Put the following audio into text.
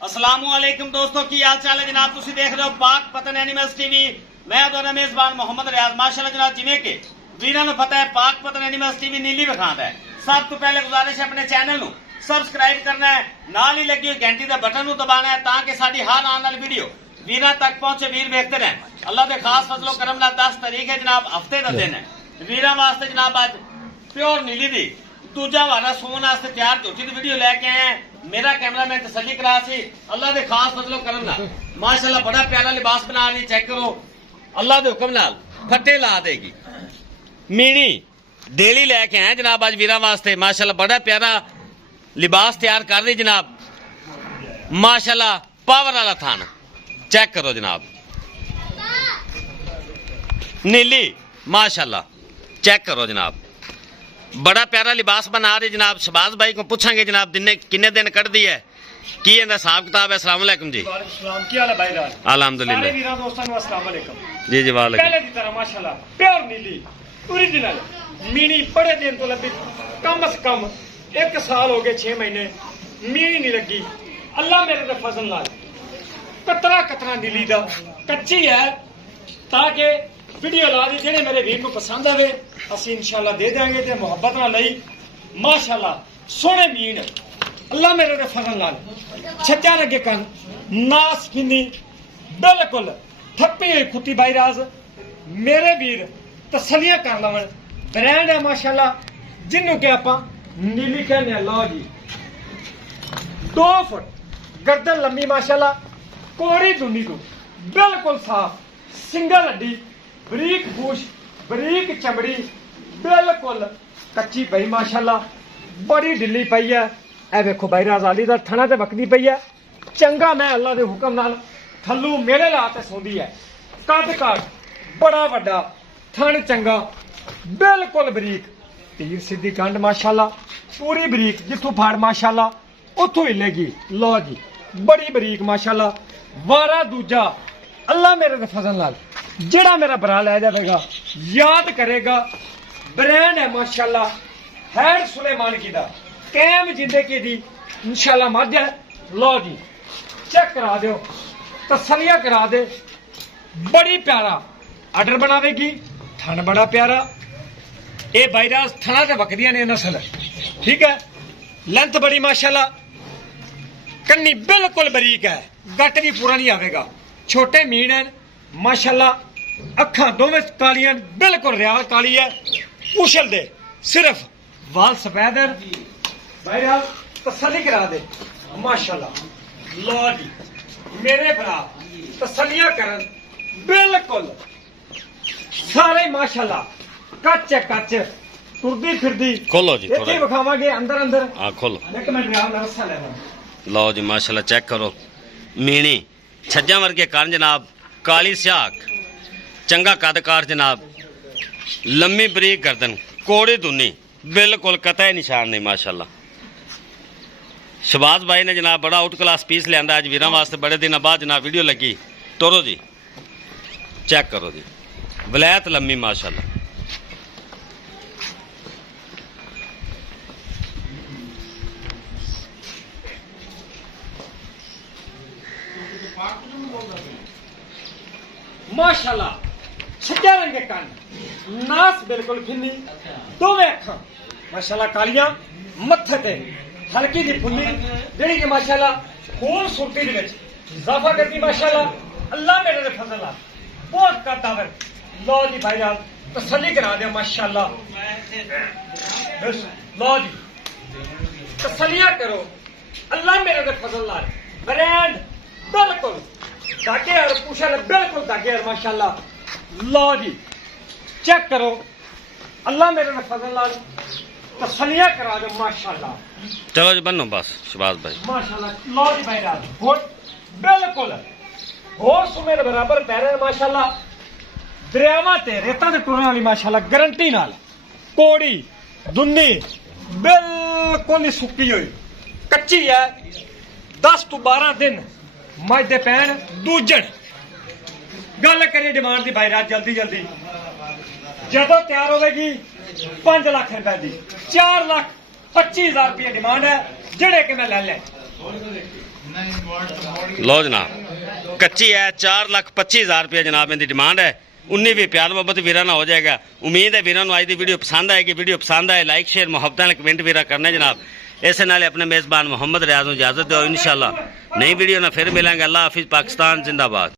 अस्सलामुअलैकुम दोस्तों की हाल चाल है जनाब। तुसी देख रहे हो पाक पतन एनिमल्स टीवी। मैं तो मेजबान मोहम्मद रियाज। माशाल्लाह जनाब, जिमें के वीरां नूं पता है पाक पतन एनिमल्स टीवी नीली विखांदा है। सब तो पहले गुजारिश है अपने चैनल नूं सबसक्राइब करना है, नाल ही लगी हुई घंटी का बटन नूं दबाना है ताकि साडी हर आने वाली वीडियो वीरां तक पहुंचे, वीर देखते रहें। अल्लाह के खास फजलो करम नाल 10 तारीख है जनाब, हफ्ते का दिन है। वीरां वास्ते जनाब अज प्योर नीली दी दूजा वारा सोन वास्ते तैयार झोटी की वीडियो लेके आए हैं। मेरा कैमरामैन तसल्ली करा सी अल्लाह के खास फजलो करम नाल माशाल्लाह बड़ा प्यारा लिबास बना रही। चेक करो, अल्लाह के हुक्म नाल फटे ला देगी। मीनी डेली लेके आए जनाब अज वीरां वास्ते। माशाल्लाह बड़ा प्यारा लिबास तैयार कर रही जनाब। माशाल्लाह पावर वाला थाना चेक करो जनाब, नीली माशाल्लाह चेक करो जनाब, बड़ा प्यारा लिबास बना रही जनाब। शहबाज भाई को पूछांगे जनाब दिन किन्ने दिन कट दी है, की इहदा हिसाब किताब है। अस्सलाम वालेकुम जी। वालेकुम की हाल है भाई राज? अल्हम्दुलिल्लाह। सारे वीरां दोस्तां नूं अस्सलाम वालेकुम जी जी वालेकुम। पहले की तरह माशाल्लाह प्योर नीली ओरिजिनल मीनी बड़े दिन तो लगी, कम से कम 1 साल हो गए 6 महीने मीनी नहीं लगी। अल्लाह मेरे दे फजल नाल कतरा कतरा नीली दा कच्ची है ताकि वीडियो ला दी जेड़े मेरे वीर को पसंद आवे असीं इंशाल्लाह दे देंगे ते मोहब्बत नाल लई। माशाल्लाह सोहणे मीन अल्लाह मेरे दे फजल नाल छज्जा लगे कन नास किन्नी बिल्कुल थप्पी हुई कुत्ती भाई राज। मेरे वीर तसलियां कर लवन ब्रांड है माशाल्लाह जिन्हों के आप नीली कहने। लो जी 2 फुट गर्दन लंबी माशाल्लाह, कोड़ी दुनी को बिल्कुल साफ, सिंगल हड्डी, बरीक पूछ, बरीक चमड़ी, बिल्कुल कच्ची पई माशाल्लाह, बड़ी ढिली पई है। ए वेखो भाई राजाली दा थना ते वकदी पई है। चंगा मैं अल्लाह दे हुक्म नाल थल्लू मेरे ला ते सोंदी है। कद काट बड़ा वड्डा, थन चंगा, बिल्कुल बरीक, तीर सीधी गंढ माशाल्लाह, पूरी बरीक, जिथों फाड़ माशाल्लाह उथों हिलेगी। लो जी बड़ी बरीक माशाल्लाह, वारा दूजा अल्लाह मेरे दे फजल नाल जेड़ा मेरा भरा लै जाएगा याद करेगा। ब्रांड है माशाल्लाह हैड सुलेमान की दा कैम जिंदे की दी इंशाल्लाह मज है। लो जी चेक करा दो, तसलिया करा दे, बड़ी प्यारा आर्डर बनावेगी। थन बड़ा प्यारा, ये वायरस थना ते वकदियां ने नस्ल ठीक है। लेंथ बड़ी माशाल्लाह, कन्नी बिल्कुल बरीक है, गट भी पूरा नहीं आवेगा। छोटे मीन है माशाल्लाह, अखा दोवें कालियां बिल्कुल रियाल काली है। कुशल दे सिर्फ वाल सफेद है। भाई तसली करा दे माशाल्लाह। लो जी मेरे भरा तसलियां करन बिल्कुल सारे माशाल्लाह कच्च है, कच्च तुरदी फिरदी। खोलो जी थोड़ा विखावांगे अंदर अंदर। हाँ खोलो। एक मिनट रियाल ना रस्सा लेना। लो जी माशाल्लाह चेक करो, मीनी छज्जा वर्गे कान जनाब, काली स्याक, चंगा कदकार जनाब, लम्मी बरीक गर्दन, कोड़ी दुनी, बिल्कुल कतई निशान नहीं माशाल्लाह। शहबाज भाई ने जनाब बड़ा आउट क्लास पीस लिया अज वीरां वास्ते। बड़े दिन बाद जनाब वीडियो लगी। तोरो जी चेक करो जी, वलैत लम्मी माशाल्लाह। माशाल्लाह छज्जा रंग के कान, नास बिल्कुल फिन्नी, दोवें अखां माशाल्लाह कालियां, मत्थे ते हल्की दी फुल्ली जेड़ी कि माशाल्लाह खूबसूरती दे विच इजाफा करदी माशाल्लाह। अल्लाह मेरे दे फजल नाल बहुत कदावर। लो जी भाई जान तसल्ली करा दे माशाल्लाह। बस लो जी तसल्लियां करो, अल्लाह मेरे दे फजल नाल ब्रांड बिल्कुल धागे और कुशल बिल्कुल धागे और माशाल्लाह। लो जी चेक करो, अल्लाह मेरे ने फजल नाल तसलियां करा दे माशाल्लाह। चलो जी बनो बस शहबाज भाई माशाल्लाह। लो जी भाई राज बिल्कुल होर सुमेर बराबर पैर माशाल्लाह। दरियावां ते रेतां ते टुरन वाली माशाल्लाह गारंटी नाल, कोड़ी दुन्नी बिल्कुल ही सुक्की हुई, कच्ची है। 10 तो 12 दिन मज दे पैन दूजण। गल करिए डिमांड की भाई रात जल्दी जल्दी जदों तैयार होगी 5 लाख रुपए की 4,25,000 रुपये डिमांड है जेड़े कि मैं ले लें। लो जनाब कच्ची है 4,25,000 रुपया जनाब इनकी डिमांड है। 19 भी प्यार मोहब्बत वीरा ना हो जाएगा। उम्मीद है वीरा अज की वीडियो पसंद आएगी। वीडियो पसंद आए लाइक शेयर मुहब्बत कमेंट वीरा करना जनाब। इस नाल अपने मेज़बान मोहम्मद रियाज को इजाजत दो। इंशाअल्लाह नई वीडियो ना फिर मिलेंगे। अल्लाह हाफिज़। पाकिस्तान जिंदाबाद।